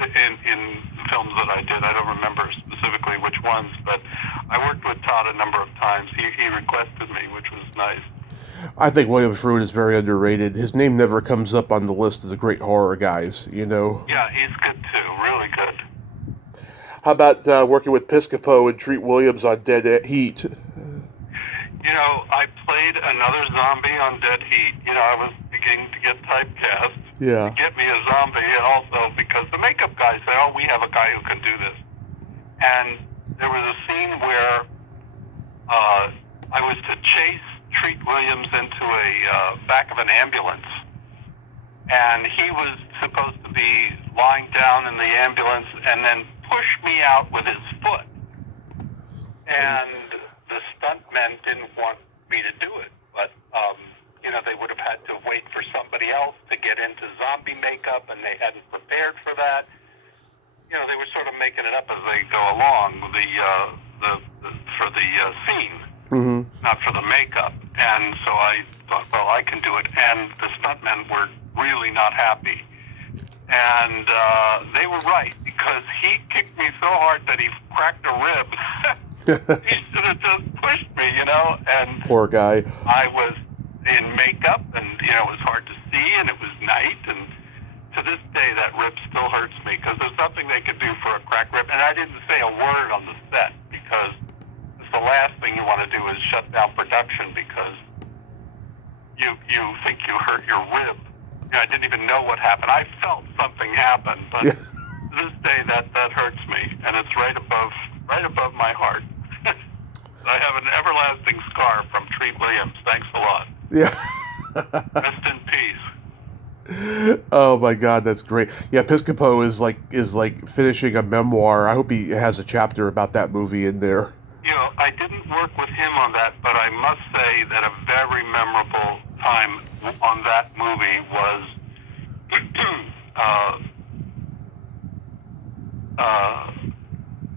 in films that I did. I don't remember specifically which ones, but I worked with Todd a number of times. He requested me, which was nice. I think William Fruit is very underrated. His name never comes up on the list of the great horror guys, you know? Yeah, he's good too. Really good. How about working with Piscopo and Treat Williams on Dead Heat? You know, I played another zombie on Dead Heat. You know, I was beginning to get typecast. Yeah. To get me a zombie, and also because the makeup guys say, "Oh, we have a guy who can do this." And there was a scene where I was to chase Treat Williams into a back of an ambulance, and he was supposed to be lying down in the ambulance and then push me out with his foot. And the stuntmen didn't want me to do it, but you know, they would have had to wait for somebody else to get into zombie makeup, and they hadn't prepared for that. You know, they were sort of making it up as they go along, for the scene, not for the makeup. And so I thought, well, I can do it. And the stuntmen were really not happy. And they were right, because he kicked me so hard that he cracked a rib. He should have just pushed me, you know. And poor guy. I was in makeup, and you know, it was hard to see, and it was night, and to this day that rib still hurts me, because there's nothing they could do for a cracked rib. And I didn't say a word on the set, because it's the last thing you want to do is shut down production, because you think you hurt your rib. I didn't even know what happened. I felt something happen, but Yeah. to this day that hurts me, and it's right above my heart. I have an everlasting scar from Treat Williams. Thanks a lot. Yeah. Rest in peace. Oh my God, that's great. Yeah, Piscopo is like finishing a memoir. I hope he has a chapter about that movie in there. I didn't work with him on that, but I must say that a very memorable time on that movie was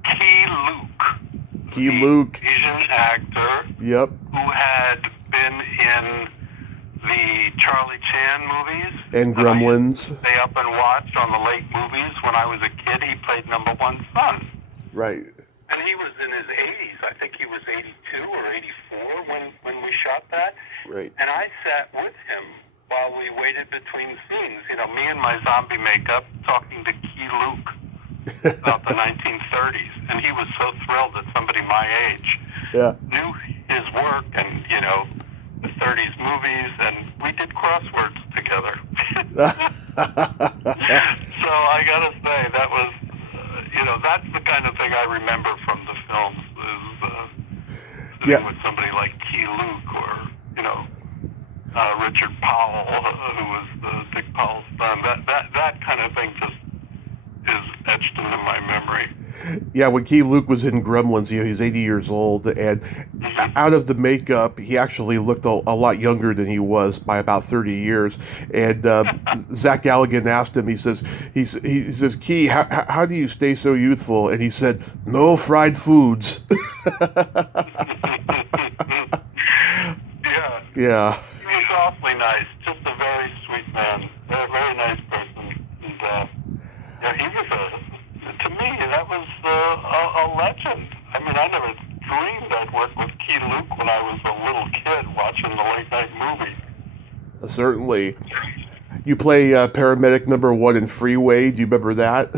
Key Luke. Key Luke. Asian actor. Yep. Who had been in the Charlie Chan movies. And Gremlins. That I used to stay up and watch on the late movies when I was a kid. He played number one son. Right. And he was in his 80s. I think he was 82 or 84 when we shot that. Right. And I sat with him while we waited between scenes. Me and my zombie makeup talking to Key Luke about the 1930s. And he was so thrilled that somebody my age knew his work and, the 30s movies. And we did crosswords together. So I got to say, that was... that's the kind of thing I remember from the films, is sitting with somebody like Key Luke or, Richard Powell, who was Dick Powell's son. That kind of thing just is etched into my memory. Yeah, when Key Luke was in Gremlins, he's 80 years old, and out of the makeup, he actually looked a lot younger than he was by about 30 years. And Zach Galligan asked him, he says, Key, how do you stay so youthful? And he said, no fried foods. Yeah. He was awfully nice, just a very sweet man, very, very nice person. And he was to me, that was a legend. I mean, I never dreamed I'd work with Key Luke when I was a little kid watching the late night movie. Certainly. You play paramedic number 1 in Freeway. Do you remember that?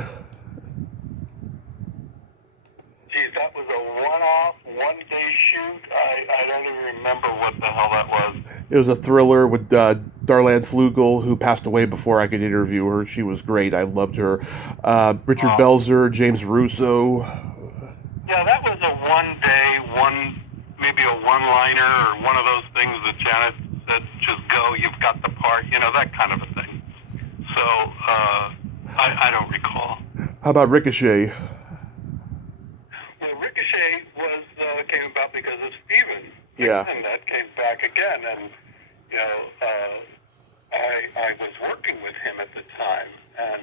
Geez, that was a one-off, one-day shoot. I don't even remember what the hell that was. It was a thriller with Darlene Flugel, who passed away before I could interview her. She was great. I loved her. Richard Belzer, James Russo. Yeah, that was a one-day, maybe a one-liner or one of those things that Janet said, just go, you've got the part, that kind of a thing. So, I don't recall. How about Ricochet? Well, Ricochet came about because of Steven. Yeah. And that came back again, and I was working with him at the time, and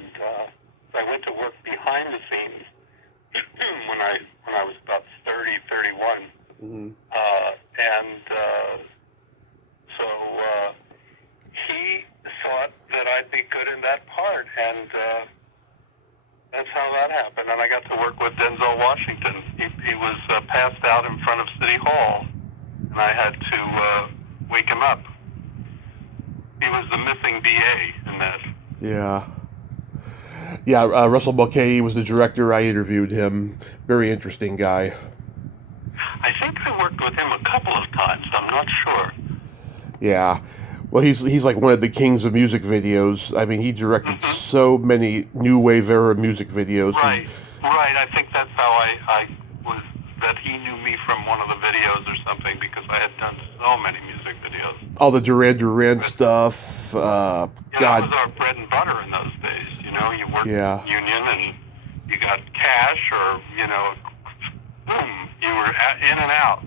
I went to work behind the scenes when I was about 30, 31, and so he thought that I'd be good in that part, and that's how that happened. And I got to work with Denzel Washington. He was passed out in front of City Hall, and I had to wake him up. He was the missing DA in that. Yeah. Yeah, Russell Mulcahy was the director. I interviewed him. Very interesting guy. I think I worked with him a couple of times. I'm not sure. Yeah. Well, he's like one of the kings of music videos. I mean, he directed so many new wave era music videos. Right. I think that's how I was, that he knew me from one of the videos or something, because I had done so many music videos. All the Duran Duran stuff. God. That was our bread and butter in those days. You worked in union and you got cash, or, boom, you were in and out.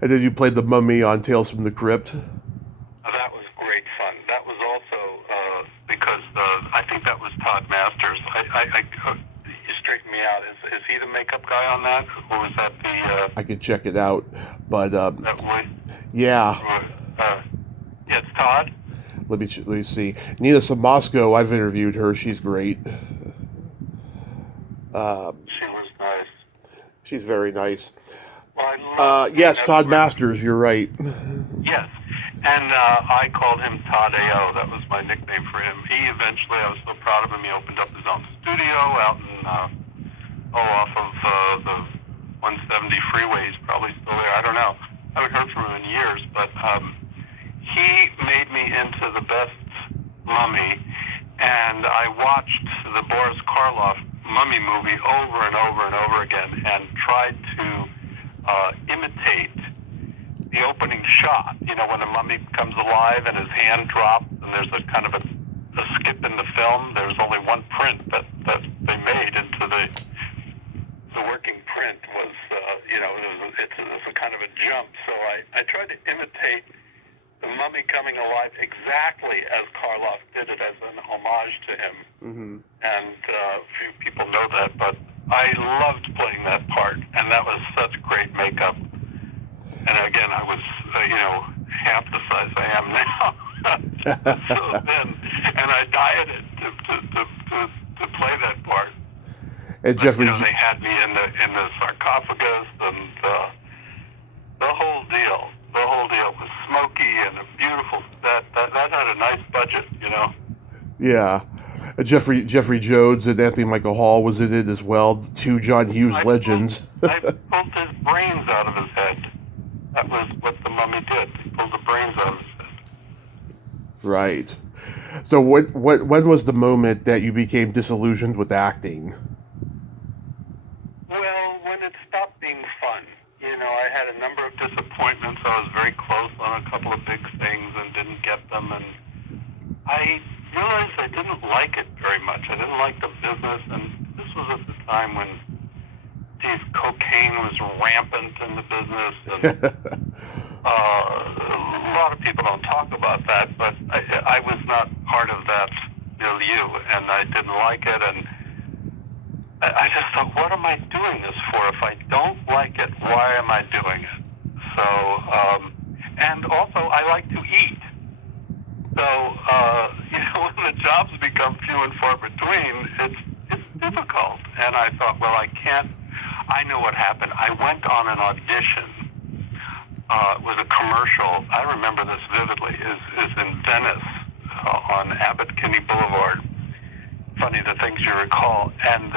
And then you played the mummy on Tales from the Crypt. That was great fun. That was also because I think that was Todd Masters. You straightened me out. Is he the makeup guy on that, or was that the? I could check it out, but that way. Yeah. Yeah, it's Todd. Let me see. Nina Samasco, I've interviewed her. She's great. She was nice. She's very nice. Well, yes, Todd Masters, you're right. Yes, and I called him Todd A.O. That was my nickname for him. He eventually, I was so proud of him, he opened up his own studio out in, off of the 170 freeway. He's probably still there. I don't know. I haven't heard from him in years, but he made me into the best mummy, and I watched the Boris Karloff mummy movie over and over and over again and tried to imitate the opening shot. You know, when a mummy comes alive and his hand drops and there's a kind of a skip in the film. There's only one print that they made into the working print was, it's a kind of a jump. So I tried to imitate the mummy coming alive exactly as Karloff did it, as an homage to him. Mm-hmm. And few people know that, but I loved playing that part, and that was such great makeup. And again, I was, half the size I am now. So then, and I dieted to play that part. And Jeffrey, they had me in the sarcophagus, and the whole deal. The whole deal was smoky and a beautiful. That had a nice budget, Yeah. Jeffrey Jones and Anthony Michael Hall was in it as well. Two John Hughes legends. I pulled his brains out of his head. That was what the mummy did. He pulled the brains out of his head. Right. So when was the moment that you became disillusioned with acting? Well, when it stopped being fun. I had a number of disappointments. I was very close on a couple of big things and didn't get them, and I realized I didn't like it very much. I didn't like the business, and this was at the time when cocaine was rampant in the business, and a lot of people don't talk about that, but I was not part of that milieu, and I didn't like it, and I just thought, what am I doing this for? If I don't like it, why am I doing it? So, and also, I like to eat. So, when the jobs become few and far between, it's difficult. And I thought, well, I know what happened. I went on an audition with a commercial. I remember this vividly. Is in Venice on Abbot Kinney Boulevard. Funny the things you recall. And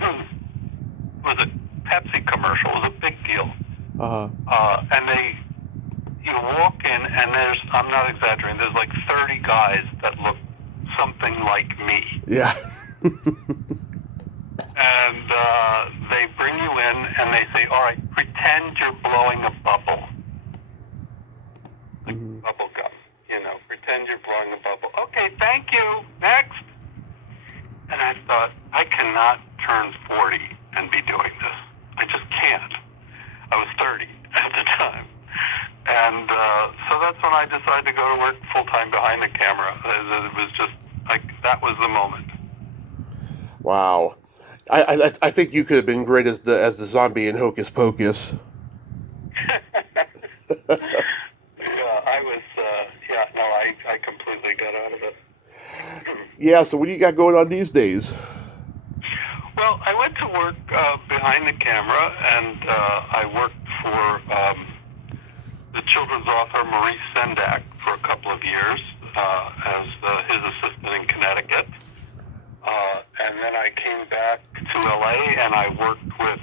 it was a Pepsi commercial. It was a big deal. And you walk in, and I'm not exaggerating, there's like 30 guys that look something like me. Yeah. And they bring you in, and they say, all right, pretend you're blowing a bubble. Like bubble gum, pretend you're blowing a bubble. Okay, thank you. Next. And I thought, I cannot turn 40 and be doing this. I just can't. I was 30 at the time. And so that's when I decided to go to work full-time behind the camera. It was just, that was the moment. Wow. I think you could have been great as the zombie in Hocus Pocus. I completely got out of it. Yeah, so what do you got going on these days? Well, I went to work behind the camera, and I worked for the children's author Maurice Sendak for a couple of years as his assistant in Connecticut. And then I came back to LA, and I worked with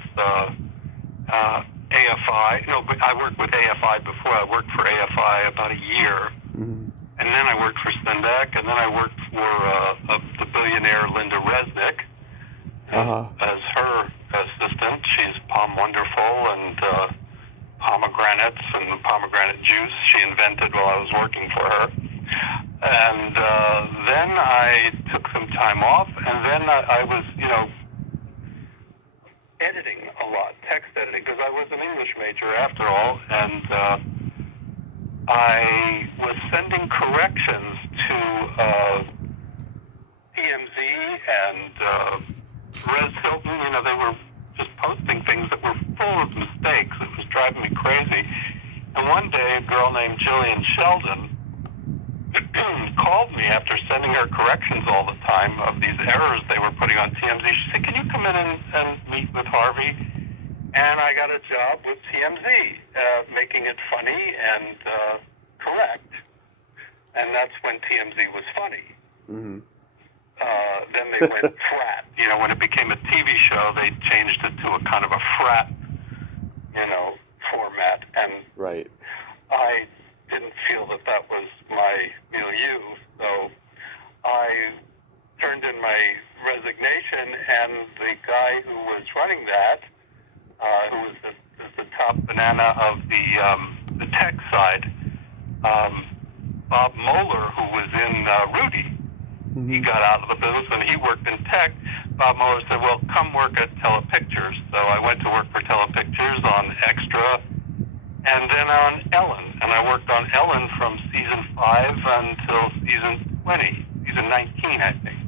AFI. No, but I worked with AFI before. I worked for AFI about a year. Mm-hmm. And then I worked for Sendak, and then I worked for the billionaire Linda Resnick as her assistant. She's Palm Wonderful and pomegranates and pomegranate juice she invented while I was working for her. And then I took some time off, and then I was, editing a lot, text editing, because I was an English major after all, and I was sending corrections to TMZ and Res Hilton. They were just posting things that were full of mistakes. It was driving me crazy. And one day, a girl named Jillian Sheldon called me after sending her corrections all the time of these errors they were putting on TMZ. She said, can you come in and meet with Harvey? And I got a job with TMZ, making it funny and correct. And that's when TMZ was funny. Mm-hmm. Then they went frat. When it became a TV show, they changed it to a kind of a frat, format. And right. I did didn't feel that was my milieu, so I turned in my resignation, and the guy who was running that, who was the top banana of the tech side, Bob Moeller, who was in Rudy. He got out of the business and he worked in tech. Bob Moeller said, well, come work at Telepictures. So I went to work for Telepictures on Extra and then on Ellen. And I worked on Ellen from season 5 until season 20, season 19, I think.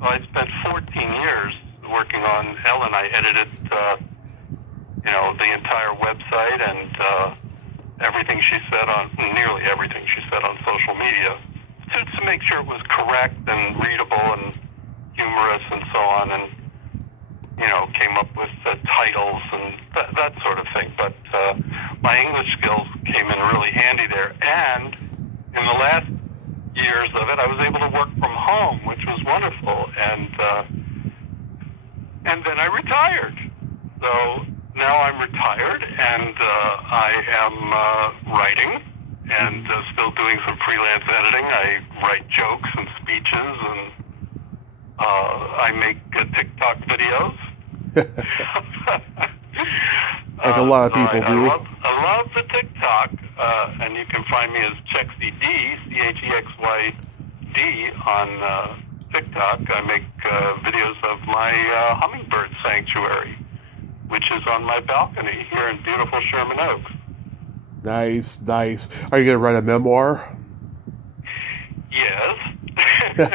So I spent 14 years working on Ellen. I edited, the entire website and everything she said nearly everything she said on social media to make sure it was correct and readable and humorous and so on, and came up with titles and that sort of thing. But my English skills came in really handy there, and in the last years of it I was able to work from home, which was wonderful, and then I retired. So now I'm retired, and I am writing and still doing some freelance editing. I write jokes and speeches, and I make TikTok videos. Like a lot of people do. I love the TikTok, and you can find me as ChexyD, ChexyD on TikTok. I make videos of my hummingbird sanctuary, which is on my balcony here in beautiful Sherman Oaks. Nice. Are you going to write a memoir? Yes. I'm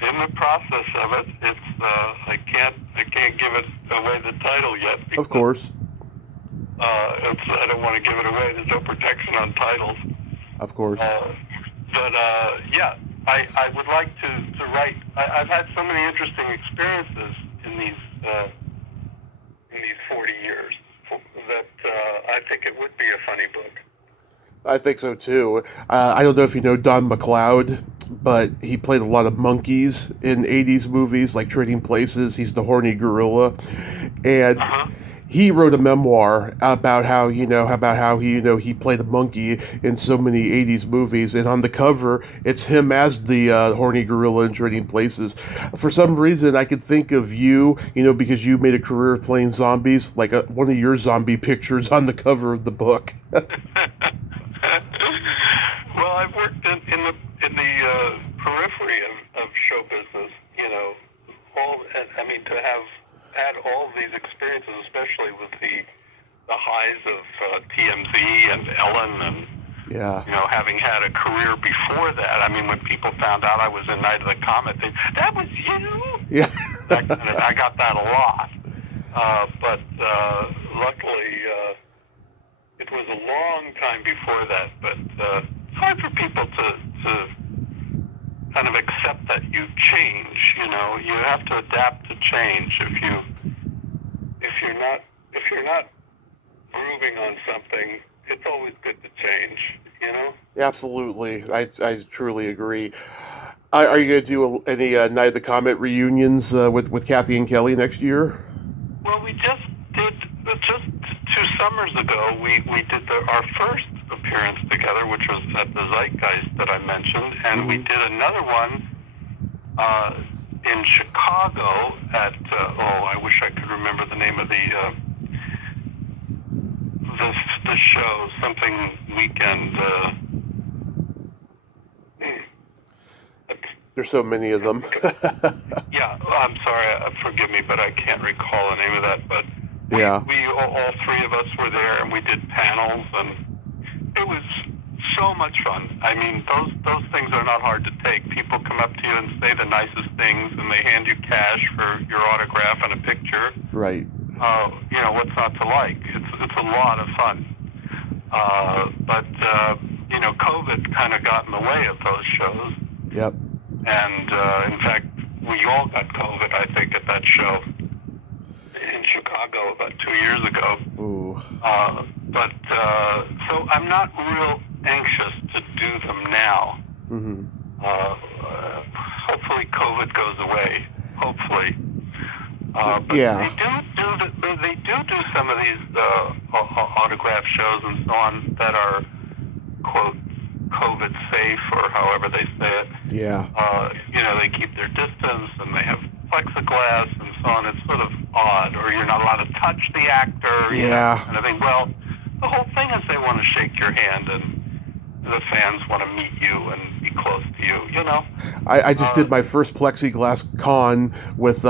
in the process of it. It's I can't give it away the title yet. Of course. I don't want to give it away. There's no protection on titles. Of course. Yeah, I would like to write. I've had so many interesting experiences in these 40 years that I think it would be a funny book. I think so too. I don't know if you know Don McLeod, but he played a lot of monkeys in 80s movies like Trading Places. He's the horny gorilla. And he wrote a memoir about how he played a monkey in so many 80s movies, and on the cover it's him as the horny gorilla in Trading Places. For some reason I could think of you, because you made a career of playing zombies, like one of your zombie pictures on the cover of the book. Well, I've worked in the periphery of show business, to have had all of these experiences, especially with the highs of TMZ and Ellen, and having had a career before that. I mean, when people found out I was in Night of the Comet, that was you. Yeah, I got that a lot, but luckily it was a long time before that. But it's hard for people to kind of accept that you change. You have to adapt to change. If you're not grooving on something, it's always good to change. Absolutely. I truly agree. Are you going to do any Night of the Comet reunions with Kathy and Kelly next year? Well, we just 2 summers ago. We did our first appearance together, which was at the Zeitgeist that I mentioned, and we did another one in Chicago at I wish I could remember the name of the show, something weekend. There's so many of them. Yeah, I'm sorry, forgive me, but I can't recall the name of that. But we all 3 of us were there, and we did panels, and it was so much fun. I mean, those things are not hard to take. People come up to you and say the nicest things, and they hand you cash for your autograph and a picture. Right. What's not to like? It's a lot of fun. But COVID kind of got in the way of those shows. Yep. And in fact, we all got COVID, I think, at that show in Chicago about 2 years ago. Ooh. So I'm not real anxious to do them now. Mm-hmm. Hopefully COVID goes away. Hopefully. But they do some of these autograph shows and so on that are quote, COVID safe, or however they say it. Yeah. They keep their distance and they have plexiglass and so on. It's sort of odd. Or you're not allowed to touch the actor. Yeah. And I think, well, the whole thing is they want to shake your hand and the fans want to meet you and be close to you, I just did my first plexiglass con with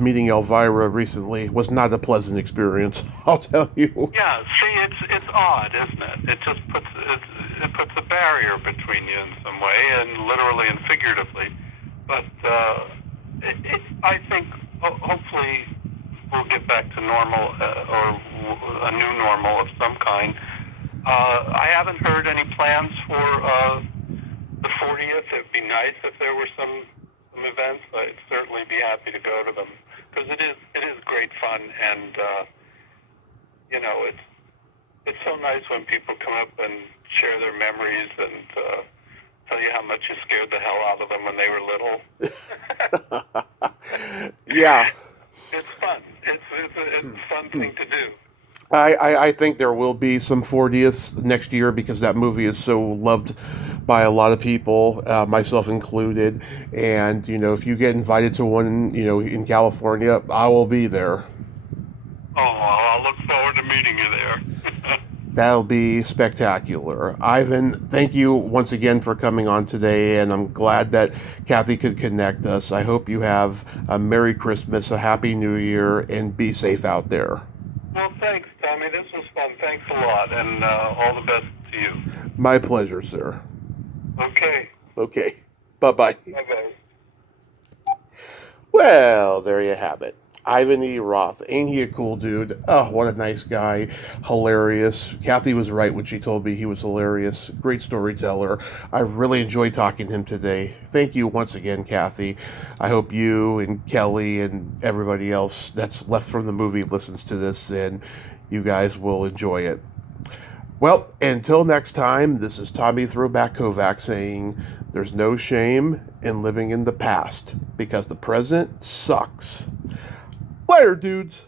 meeting Elvira recently. It was not a pleasant experience, I'll tell you. Yeah, see, it's odd, isn't it? It just puts a barrier between you in some way, and literally and figuratively. But I think hopefully we'll get back to normal or a new normal of some kind. I haven't heard any plans for the 40th. It'd be nice if there were some events. I'd certainly be happy to go to them because it is great fun, and it's so nice when people come up and share their memories and tell you how much you scared the hell out of them when they were little. Yeah. It's fun. It's a fun thing to do. I think there will be some 40ths next year because that movie is so loved by a lot of people, myself included. And, if you get invited to one, in California, I will be there. Oh, I'll look forward to meeting you there. That'll be spectacular. Ivan, thank you once again for coming on today, and I'm glad that Kathy could connect us. I hope you have a Merry Christmas, a Happy New Year, and be safe out there. Well, thanks, Tommy. This was fun. Thanks a lot, and all the best to you. My pleasure, sir. Okay. Okay. Bye-bye. Bye-bye. Well, there you have it. Ivan E. Roth. Ain't he a cool dude? Oh, what a nice guy. Hilarious. Kathy was right when she told me he was hilarious. Great storyteller. I really enjoyed talking to him today. Thank you once again, Kathy. I hope you and Kelly and everybody else that's left from the movie listens to this and you guys will enjoy it. Well, until next time, this is Tommy Throwback Kovac saying there's no shame in living in the past because the present sucks. Later, dudes.